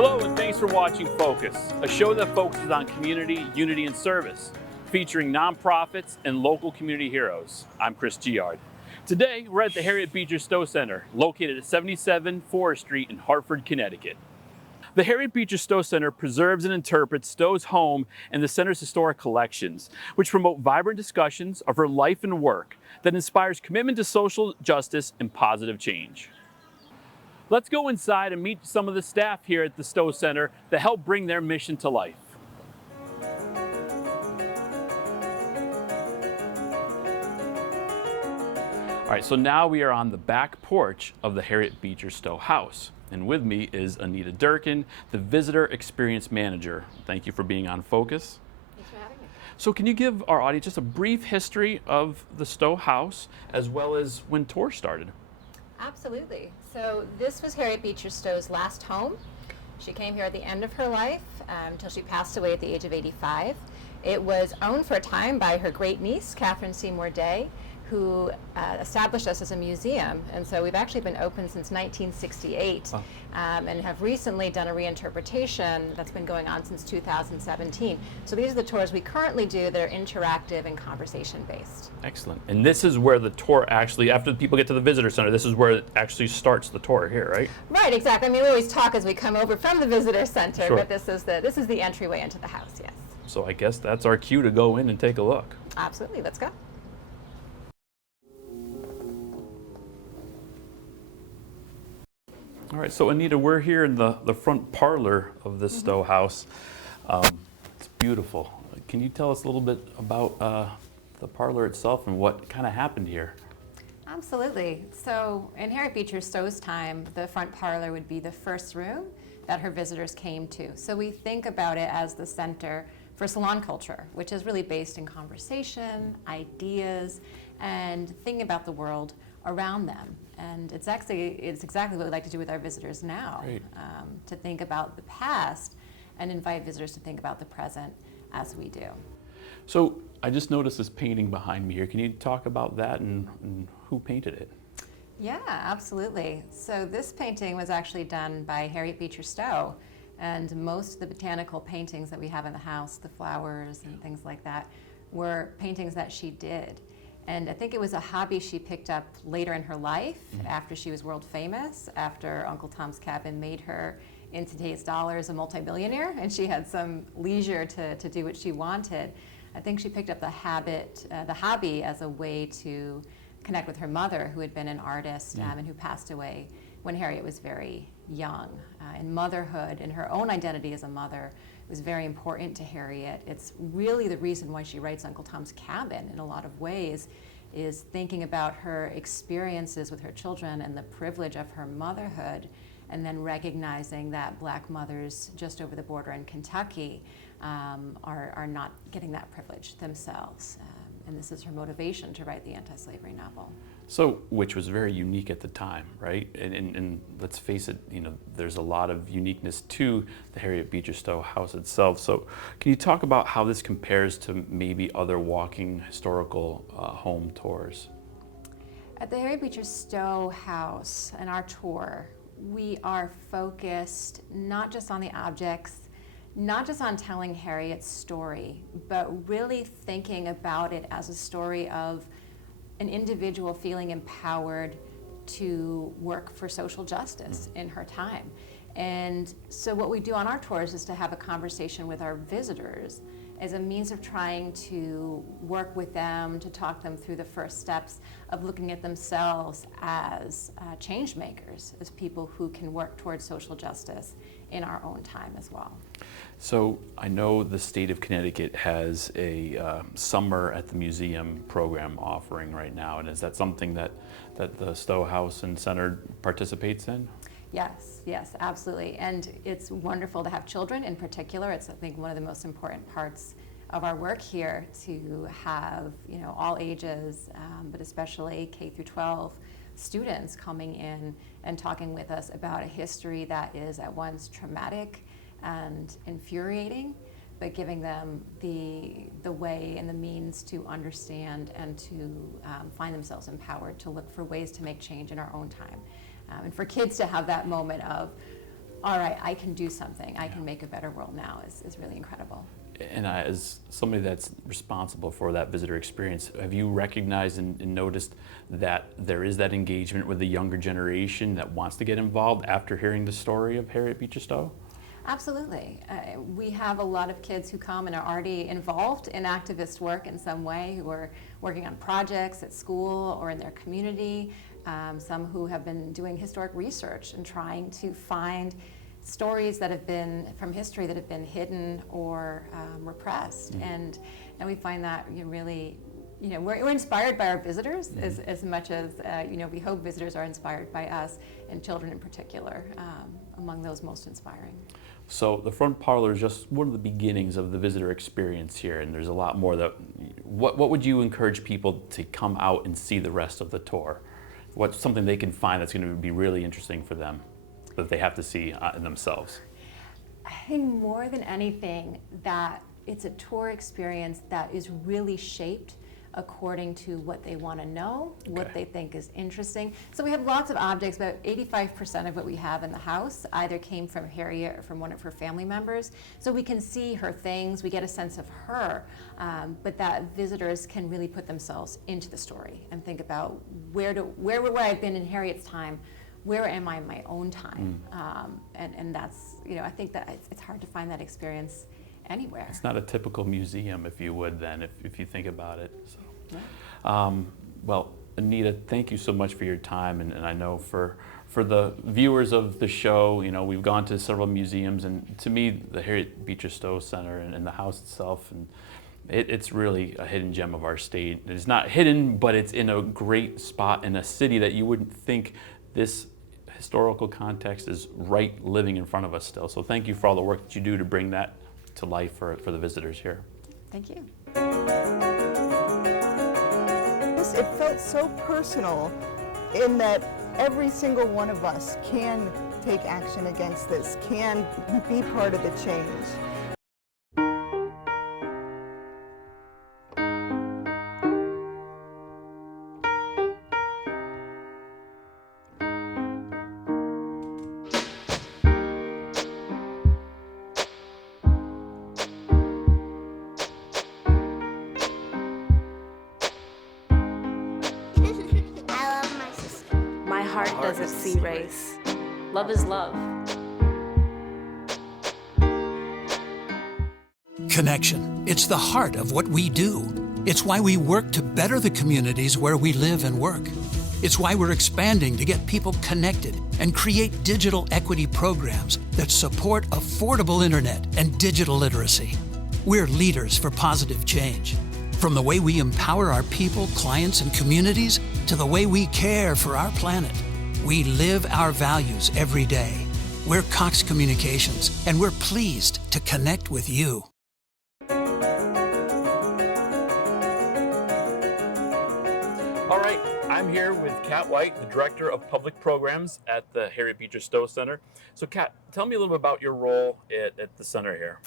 Hello and thanks for watching Focus, a show that focuses on community, unity, and service, featuring nonprofits and local community heroes. I'm Chris Giard. Today, we're at the Harriet Beecher Stowe Center, located at 77 Forest Street in Hartford, Connecticut. The Harriet Beecher Stowe Center preserves and interprets Stowe's home and the center's historic collections, which promote vibrant discussions of her life and work that inspires commitment to social justice and positive change. Let's go inside and meet some of the staff here at the Stowe Center that help bring their mission to life. All right, so now we are on the back porch of the Harriet Beecher Stowe house. And with me is Anita Durkin, the Visitor Experience Manager. Thank you for being on Focus. Thanks for having me. So can you give our audience just a brief history of the Stowe house as well as when tours started? Absolutely. So this was Harriet Beecher Stowe's last home. She came here at the end of her life until she passed away at the age of 85. It was owned for a time by her great niece, Catherine Seymour Day, who established us as a museum. And so we've actually been open since 1968 and have recently done a reinterpretation that's been going on since 2017. So these are the tours we currently do that are interactive and conversation based. Excellent. And this is where the tour actually, after people get to the visitor center, this is where it actually starts the tour here, right? Right, exactly. I mean, we always talk as we come over from the visitor center, Sure. but this is the entryway into the house, yes. So I guess that's our cue to go in and take a look. Absolutely, let's go. All right, so Anita, we're here in the front parlor of this Stowe house. It's beautiful. Can you tell us a little bit about the parlor itself and what kind of happened here? Absolutely. So in Harriet Beecher Stowe's time, the front parlor would be the first room that her visitors came to. So we think about it as the center for salon culture, which is really based in conversation, ideas, and thinking about the world around them. And it's exactly what we like to do with our visitors now, to think about the past and invite visitors to think about the present as we do. So I just noticed this painting behind me here. Can you talk about that and who painted it? Yeah, absolutely. So this painting was actually done by Harriet Beecher Stowe, and most of the botanical paintings that we have in the house, the flowers and things like that, were paintings that she did. And I think it was a hobby she picked up later in her life, after she was world famous, after Uncle Tom's Cabin made her, in today's dollars, a multimillionaire, and she had some leisure to do what she wanted. I think she picked up the hobby as a way to connect with her mother, who had been an artist and who passed away when Harriet was very young. And motherhood and her own identity as a mother was very important to Harriet. It's really the reason why she writes Uncle Tom's Cabin in a lot of ways, is thinking about her experiences with her children and the privilege of her motherhood, and then recognizing that Black mothers just over the border in Kentucky are not getting that privilege themselves. And this is her motivation to write the anti-slavery novel. So, which was very unique at the time, right? And let's face it, there's a lot of uniqueness to the Harriet Beecher Stowe house itself. So, can you talk about how this compares to maybe other walking historical home tours? At the Harriet Beecher Stowe house and our tour, we are focused not just on the objects, not just on telling Harriet's story, but really thinking about it as a story of an individual feeling empowered to work for social justice in her time. And so what we do on our tours is to have a conversation with our visitors as a means of trying to work with them, to talk them through the first steps of looking at themselves as change makers, as people who can work towards social justice in our own time as well. So I know the state of Connecticut has a summer at the museum program offering right now, and is that something that the Stowe House and Center participates in? Yes, absolutely. And it's wonderful to have children in particular. It's, I think, one of the most important parts of our work here, to have all ages, but especially K through 12 students coming in and talking with us about a history that is at once traumatic and infuriating, but giving them the way and the means to understand and to find themselves empowered to look for ways to make change in our own time. And for kids to have that moment of, all right, I can do something, I can make a better world now is really incredible. And as somebody that's responsible for that visitor experience, have you recognized and noticed that there is that engagement with the younger generation that wants to get involved after hearing the story of Harriet Beecher Stowe? Absolutely. We have a lot of kids who come and are already involved in activist work in some way, who are working on projects at school or in their community, some who have been doing historic research and trying to find stories that have been from history that have been hidden or repressed, and we find that really, we're inspired by our visitors as much as we hope visitors are inspired by us, and children in particular, among those most inspiring. So the front parlor is just one of the beginnings of the visitor experience here, and there's a lot more. What would you encourage people to come out and see the rest of the tour? What's something they can find that's going to be really interesting for them, that they have to see themselves? I think more than anything that it's a tour experience that is really shaped according to what they want to know, what they think is interesting. So we have lots of objects. About 85% of what we have in the house either came from Harriet or from one of her family members. So we can see her things, we get a sense of her, but that visitors can really put themselves into the story and think about where would I have been in Harriet's time, where am I in my own time? And that's, I think that it's hard to find that experience anywhere. It's not a typical museum, if you would, then, if you think about it. So. Well, Anita, thank you so much for your time, and I know for the viewers of the show, we've gone to several museums, and to me, the Harriet Beecher Stowe Center and the house itself, and it's really a hidden gem of our state. It's not hidden, but it's in a great spot in a city that you wouldn't think this historical context is right living in front of us still. So thank you for all the work that you do to bring that to life for the visitors here. Thank you. It felt so personal in that every single one of us can take action against this, can be part of the change. My heart doesn't see race. Love is love. Connection. It's the heart of what we do. It's why we work to better the communities where we live and work. It's why we're expanding to get people connected and create digital equity programs that support affordable internet and digital literacy. We're leaders for positive change. From the way we empower our people, clients, and communities, to the way we care for our planet. We live our values every day. We're Cox Communications, and we're pleased to connect with you. All right, I'm here with Kat White, the Director of Public Programs at the Harriet Beecher Stowe Center. So Kat, tell me a little bit about your role at the center here.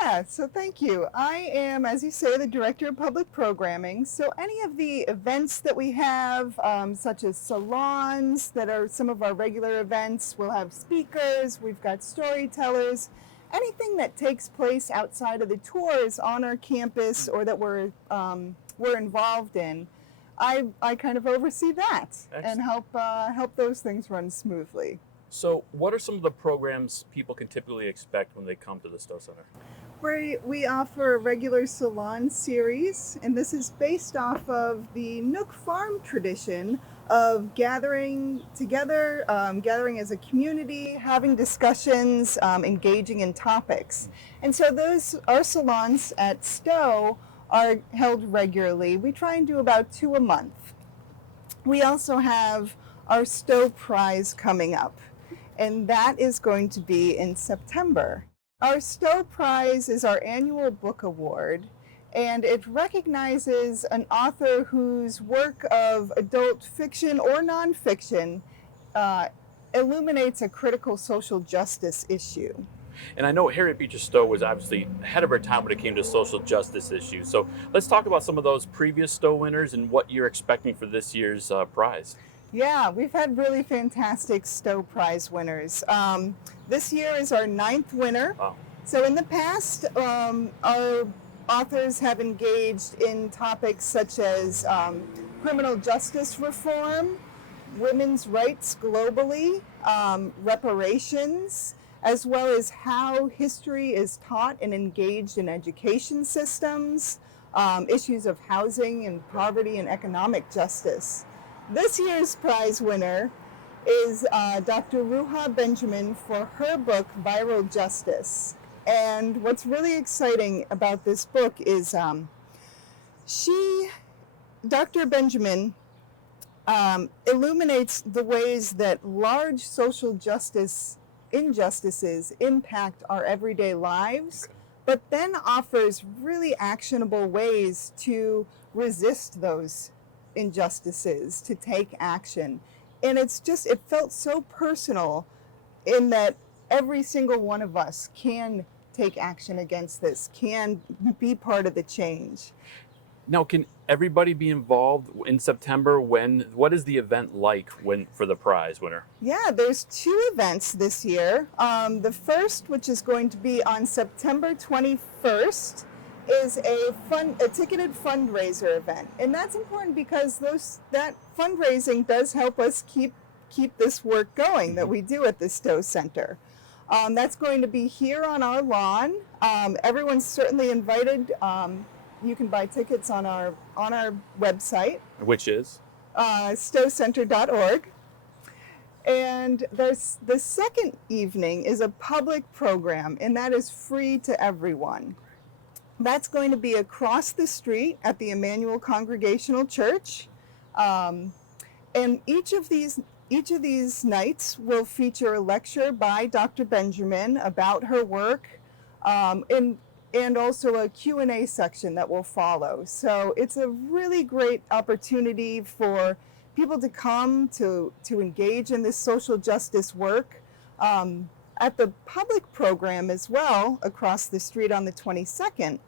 Yeah, so thank you. I am, as you say, the Director of Public Programming. So any of the events that we have, such as salons that are some of our regular events, we'll have speakers, we've got storytellers, anything that takes place outside of the tours on our campus or that we're involved in, I kind of oversee that. Excellent. And help those things run smoothly. So what are some of the programs people can typically expect when they come to the Stowe Center? We offer a regular salon series, and this is based off of the Nook Farm tradition of gathering together, gathering as a community, having discussions, engaging in topics. And so our salons at Stowe are held regularly. We try and do about 2 a month. We also have our Stowe Prize coming up, and that is going to be in September. Our Stowe Prize is our annual book award, and it recognizes an author whose work of adult fiction or nonfiction illuminates a critical social justice issue. And I know Harriet Beecher Stowe was obviously ahead of her time when it came to social justice issues. So let's talk about some of those previous Stowe winners and what you're expecting for this year's prize. Yeah, we've had really fantastic Stowe Prize winners. This year is our 9th winner. Wow. So in the past, our authors have engaged in topics such as criminal justice reform, women's rights globally, reparations, as well as how history is taught and engaged in education systems, issues of housing and poverty and economic justice. This year's prize winner is Dr. Ruha Benjamin for her book, Viral Justice. And what's really exciting about this book is Dr. Benjamin, illuminates the ways that large social justice injustices impact our everyday lives, but then offers really actionable ways to resist those injustices, to take action. And it felt so personal in that every single one of us can take action against this, can be part of the change. Now, can everybody be involved in September? What is the event like for the prize winner? Yeah, there's 2 events this year. The first, which is going to be on September 21st, is a ticketed fundraiser event. And that's important because that fundraising does help us keep this work going that we do at the Stowe Center. That's going to be here on our lawn. Everyone's certainly invited. You can buy tickets on our website, Which is? stowecenter.org. And the second evening is a public program, and that is free to everyone. That's going to be across the street at the Emmanuel Congregational Church. And each of these nights will feature a lecture by Dr. Benjamin about her work, and also a Q&A section that will follow. So it's a really great opportunity for people to come to engage in this social justice work. At the public program as well, across the street on the 22nd,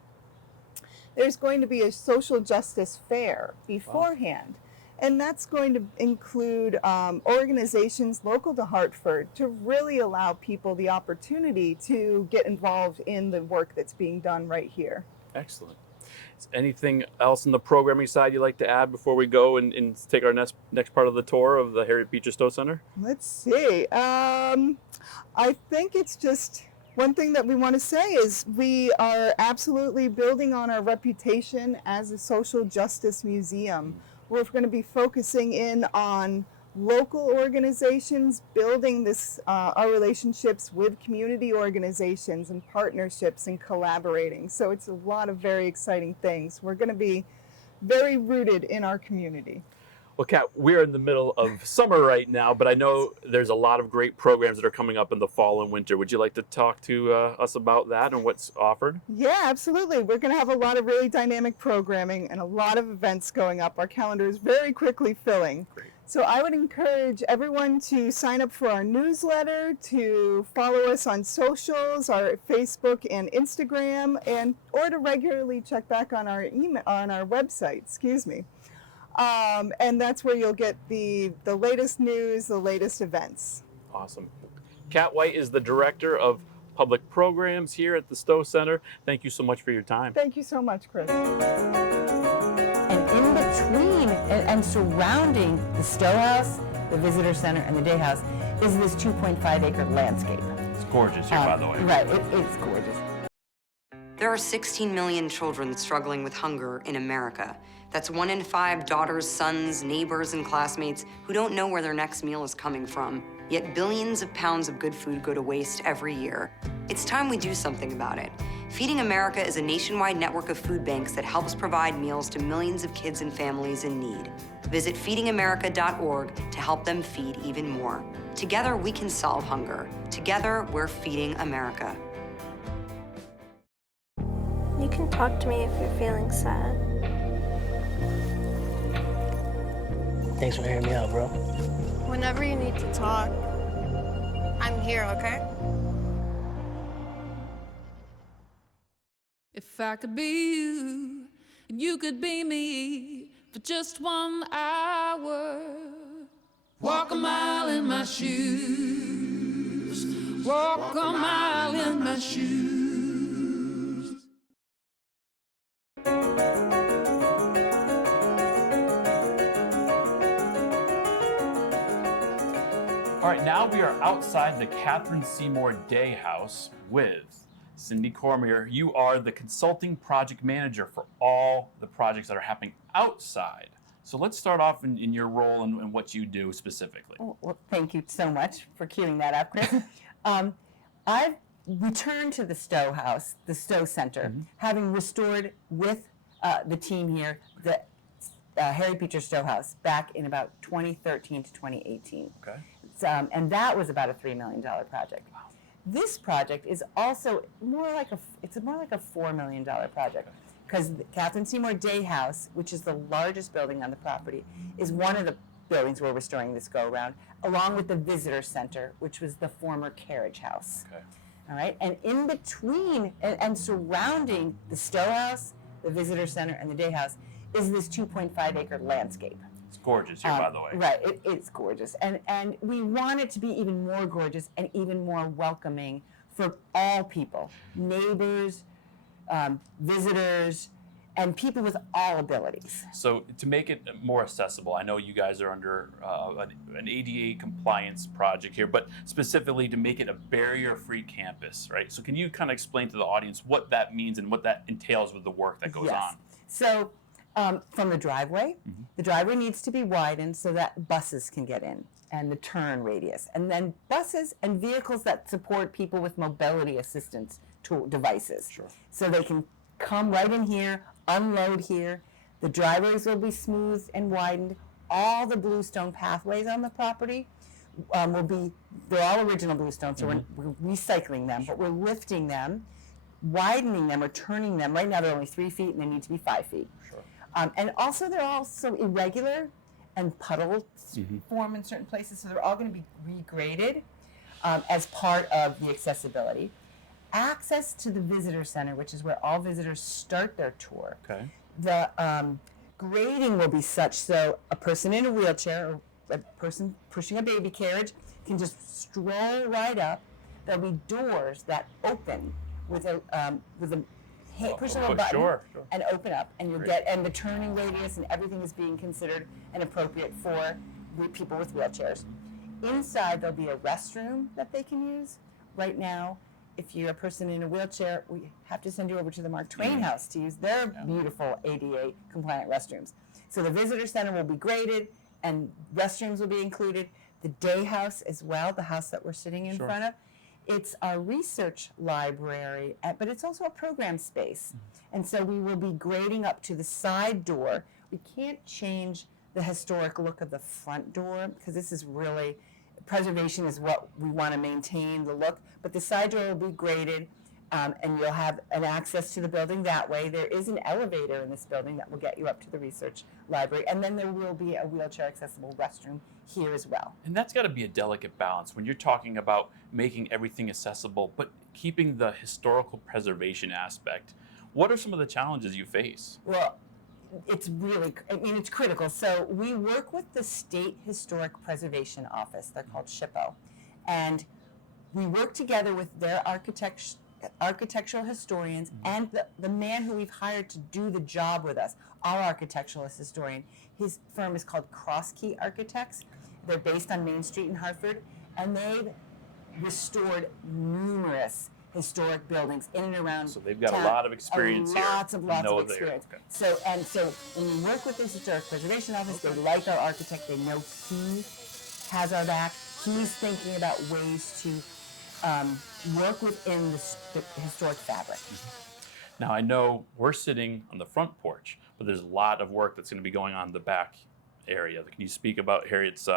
there's going to be a social justice fair beforehand. Wow. And that's going to include organizations local to Hartford to really allow people the opportunity to get involved in the work that's being done right here. Excellent. Is anything else on the programming side you'd like to add before we go and take our next part of the tour of the Harriet Beecher Stowe Center? Let's see. I think it's just one thing that we want to say is we are absolutely building on our reputation as a social justice museum. We're going to be focusing in on local organizations, building our relationships with community organizations and partnerships and collaborating. So it's a lot of very exciting things. We're going to be very rooted in our community. Well, Kat, we're in the middle of summer right now, but I know there's a lot of great programs that are coming up in the fall and winter. Would you like to talk to us about that and what's offered? Yeah, absolutely. We're going to have a lot of really dynamic programming and a lot of events going up. Our calendar is very quickly filling. Great. So I would encourage everyone to sign up for our newsletter, to follow us on socials, our Facebook and Instagram, or to regularly check back on our website, and that's where you'll get the latest news, the latest events. Awesome. Kat White is the Director of Public Programs here at the Stowe Center. Thank you so much for your time. Thank you so much, Chris. And in between and surrounding the Stowe House, the Visitor Center, and the Day House is this 2.5-acre landscape. It's gorgeous here, by the way. Right, it's gorgeous. There are 16 million children struggling with hunger in America. That's 1 in 5 daughters, sons, neighbors, and classmates who don't know where their next meal is coming from. Yet billions of pounds of good food go to waste every year. It's time we do something about it. Feeding America is a nationwide network of food banks that helps provide meals to millions of kids and families in need. Visit feedingamerica.org to help them feed even more. Together, we can solve hunger. Together, we're feeding America. You can talk to me if you're feeling sad. Thanks for hearing me out, bro. Whenever you need to talk, I'm here, okay? If I could be you, and you could be me for just 1 hour, shoes. Walk a mile in my shoes. All right, now we are outside the Catherine Seymour Day House with Cindy Cormier. You are the consulting project manager for all the projects that are happening outside. So let's start off in your role and what you do specifically. Well, thank you so much for queuing that up, Chris. I've returned to the Stowe House, the Stowe Center, having restored with the team here the Harriet Beecher Stowe House back in about 2013 to 2018. Okay. And that was about a $3 million project. Wow. This project is also more like a $4 million project, because the Catherine Seymour Day House, which is the largest building on the property, is one of the buildings we're restoring this go-around, along with the Visitor Center, which was the former carriage house. Okay. All right, and in between and surrounding the Stowe House, the Visitor Center, and the Day House is this 2.5-acre landscape. It's gorgeous here, by the way. Right, it's gorgeous. And we want it to be even more gorgeous and even more welcoming for all people, neighbors, visitors, and people with all abilities. So to make it more accessible, I know you guys are under an ADA compliance project here, but specifically to make it a barrier-free campus, right? So can you kind of explain to the audience what that means and what that entails with the work that goes on? So from the driveway needs to be widened so that buses can get in, and the turn radius. And then buses and vehicles that support people with mobility assistance devices. Sure. So they can come right in here, unload here. The driveways will be smoothed and widened. All the bluestone pathways on the property they're all original bluestone, so we're recycling them, but we're lifting them, widening them or turning them. Right now they're only 3 feet and they need to be 5 feet. Sure. And also they're also irregular and puddles form in certain places, so they're all going to be regraded as part of the accessibility. Access to the Visitor Center, which is where all visitors start their tour. Okay. The grading will be such so a person in a wheelchair or a person pushing a baby carriage can just stroll right up. There'll be doors that open with a push a little button and open up, and you'll get, and the turning radius and everything is being considered and appropriate for people with wheelchairs. Inside there'll be a restroom that they can use. Right now, if you're a person in a wheelchair, we have to send you over to the Mark Twain House to use their beautiful ADA compliant restrooms. So the Visitor Center will be graded and restrooms will be included. The Day House as well, the house that we're sitting in front of. It's our research library, but it's also a program space. And so we will be grading up to the side door. We can't change the historic look of the front door because this is really, preservation is what we want to maintain the look, but the side door will be graded and you'll have an access to the building that way. There is an elevator in this building that will get you up to the research library, and then there will be a wheelchair accessible restroom here as well. And that's got to be a delicate balance when you're talking about making everything accessible, but keeping the historical preservation aspect. What are some of the challenges you face? Well, it's really, it's critical. So we work with the State Historic Preservation Office, they're called SHPO, and we work together with their architectural historians and the man who we've hired to do the job with us, our architectural historian. His firm is called Cross Key Architects. They're based on Main Street in Hartford, and they've restored numerous historic buildings in and around So they've got town. a lot of experience here. Lots of experience. Okay. So when we work with the Historic Preservation Office, they like our architect. They know he has our back. He's thinking about ways to work within the historic fabric. Now I know we're sitting on the front porch, but there's a lot of work that's going to be going on in the back area. Can you speak about Harriet's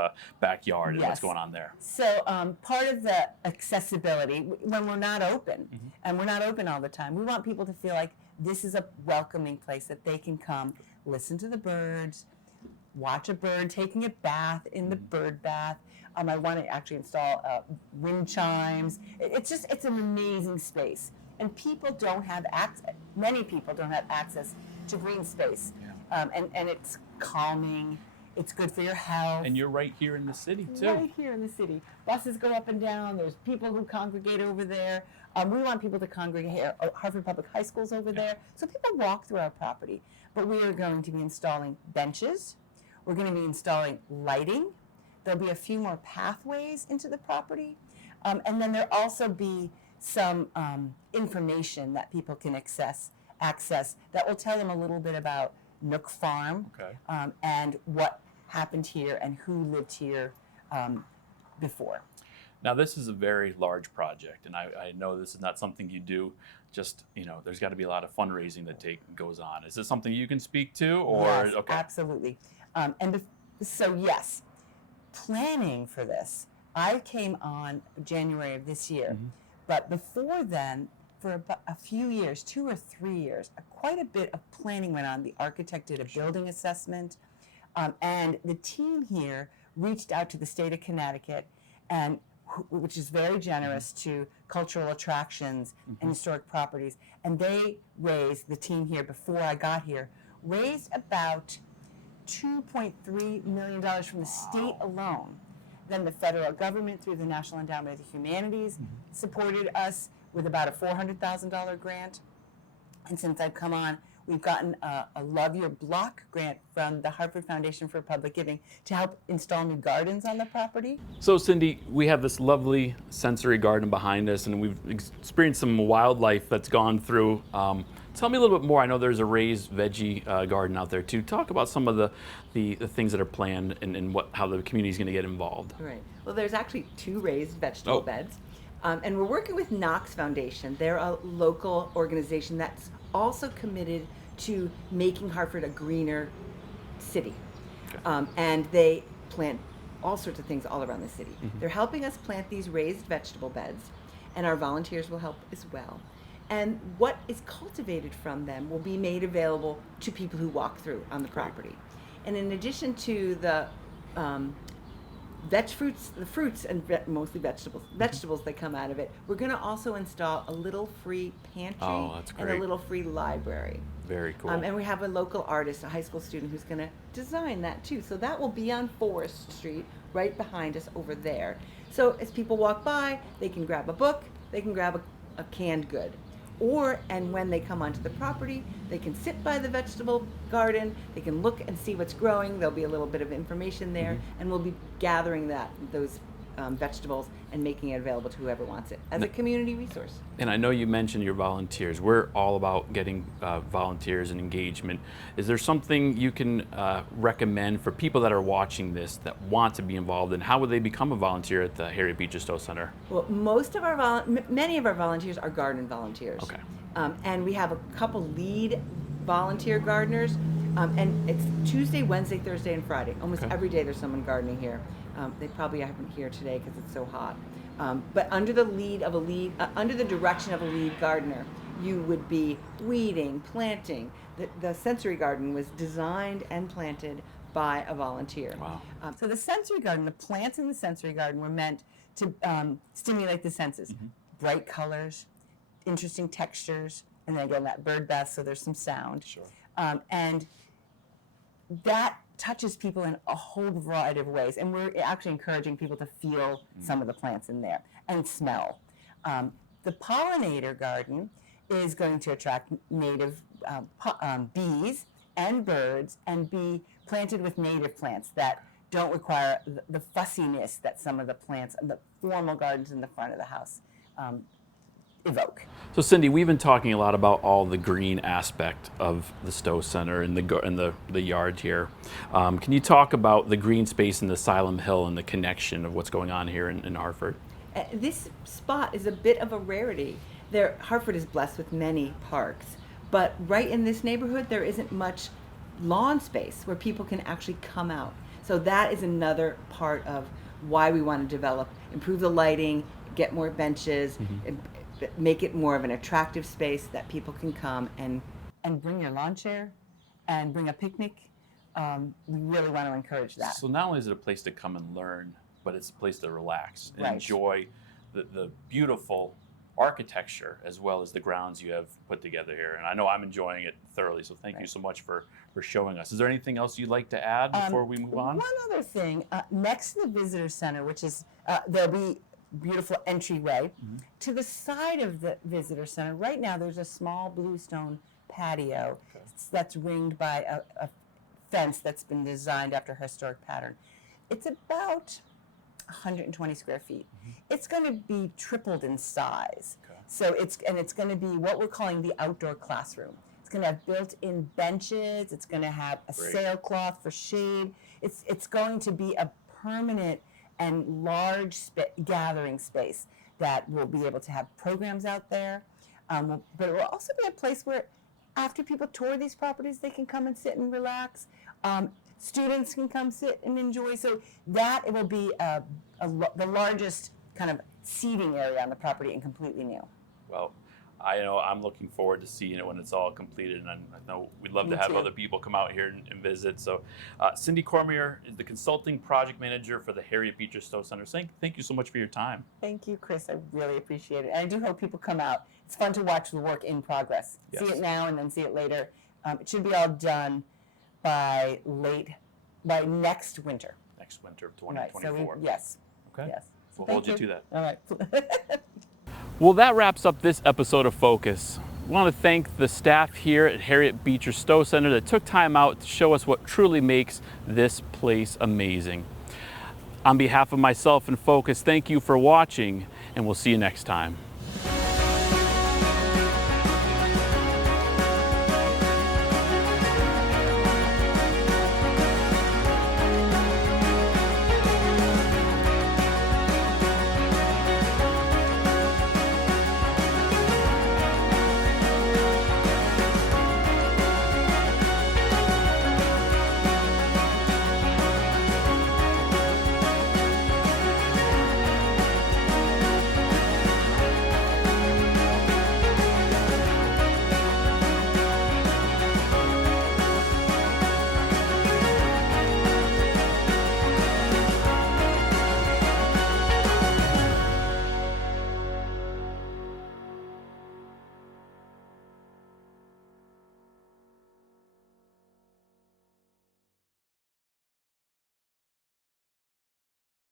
backyard and what's going on there? So part of the accessibility, when we're not open, and we're not open all the time, we want people to feel like this is a welcoming place that they can come, listen to the birds, watch a bird taking a bath in the bird bath. I want to actually install wind chimes. It's an amazing space. And people don't have access, many people don't have access to green space. And it's calming. It's good for your health. And you're right here in the city, too. Right here in the city. Buses go up and down. There's people who congregate over there. We want people to congregate here. Hartford Public High School's over there. So people walk through our property. But we are going to be installing benches. We're going to be installing lighting. There'll be a few more pathways into the property. And then there'll also be some information that people can access that will tell them a little bit about Nook Farm, and what happened here and who lived here before. Now, this is a very large project, and I know this is not something you do just, there's got to be a lot of fundraising that goes on. Is this something you can speak to? Or Yes, absolutely. So yes, planning for this, I came on January of this year, but before then, for about a few years, 2 or 3 years, quite a bit of planning went on. The architect did a building assessment, and the team here reached out to the state of Connecticut, and which is very generous to cultural attractions and historic properties. And they raised, the team here before I got here, raised about $2.3 million from the state alone. Then the federal government, through the National Endowment of the Humanities, supported us with about a $400,000 grant. And since I've come on, we've gotten a Love Your Block grant from the Hartford Foundation for Public Giving to help install new gardens on the property. So Cindy, we have this lovely sensory garden behind us, and we've experienced some wildlife that's gone through. Tell me a little bit more. I know there's a raised veggie garden out there too. Talk about some of the things that are planned and how the community is going to get involved. Right. Well, there's actually 2 raised vegetable beds. And we're working with Knox Foundation. They're a local organization that's also committed to making Hartford a greener city. And they plant all sorts of things all around the city. They're helping us plant these raised vegetable beds, and our volunteers will help as well. And what is cultivated from them will be made available to people who walk through on the property. And in addition to the fruits and mostly vegetables that come out of it, we're going to also install a little free pantry and a little free library. Very cool. And we have a local artist, a high school student, who's going to design that too. So that will be on Forest Street, right behind us over there. So as people walk by, they can grab a book, they can grab a canned good. And when they come onto the property, they can sit by the vegetable garden, they can look and see what's growing, there'll be a little bit of information there, and we'll be gathering those vegetables and making it available to whoever wants it as a community resource. And I know you mentioned your volunteers. We're all about getting volunteers and engagement. Is there something you can recommend for people that are watching this that want to be involved, and how would they become a volunteer at the Harriet Beecher Stowe Center? Well, many of our volunteers are garden volunteers. Okay. And we have a couple lead volunteer gardeners, and it's Tuesday, Wednesday, Thursday, and Friday. Almost every day there's someone gardening here. They probably aren't here today because it's so hot. But under the direction of a lead gardener, you would be weeding, planting. The sensory garden was designed and planted by a volunteer. Wow. So the sensory garden, the plants in the sensory garden were meant to stimulate the senses. Bright colors, interesting textures, and then again that bird bath, so there's some sound. Sure. And that touches people in a whole variety of ways, and we're actually encouraging people to feel some of the plants in there and smell. The pollinator garden is going to attract native bees and birds and be planted with native plants that don't require the fussiness that some of the plants and the formal gardens in the front of the house evoke. So Cindy, we've been talking a lot about all the green aspect of the Stowe Center and the yard here. Can you talk about the green space in the Asylum Hill and the connection of what's going on here in Hartford? This spot is a bit of a rarity. Hartford is blessed with many parks, but right in this neighborhood there isn't much lawn space where people can actually come out. So that is another part of why we want to improve the lighting, get more benches, make it more of an attractive space that people can come and bring your lawn chair and bring a picnic. We really want to encourage that. So not only is it a place to come and learn, but it's a place to relax and enjoy the beautiful architecture as well as the grounds you have put together here. And I know I'm enjoying it thoroughly, so thank you so much for showing us. Is there anything else you'd like to add before we move on? One other thing, next to the visitor center, which is, there'll be beautiful entryway. To the side of the visitor center, right now there's a small bluestone patio that's ringed by a fence that's been designed after a historic pattern. It's about 120 square feet. It's going to be tripled in size. So it's going to be what we're calling the outdoor classroom. It's going to have built-in benches. It's going to have a sailcloth for shade. It's going to be a permanent and large gathering space that will be able to have programs out there. But it will also be a place where, after people tour these properties, they can come and sit and relax. Students can come sit and enjoy. So that it will be the largest kind of seating area on the property and completely new. Well, I know I'm looking forward to seeing it when it's all completed, and I know we'd love to have other people come out here and visit. So Cindy Cormier is the Consulting Project Manager for the Harriet Beecher Stowe Center. Thank you so much for your time. Thank you, Chris. I really appreciate it. And I do hope people come out. It's fun to watch the work in progress. Yes. See it now and then see it later. It should be all done by next winter. Next winter of 2024. Right, so yes. Okay. Yes. We'll hold you to that. All right. Well, that wraps up this episode of Focus. I want to thank the staff here at Harriet Beecher Stowe Center that took time out to show us what truly makes this place amazing. On behalf of myself and Focus, thank you for watching, and we'll see you next time.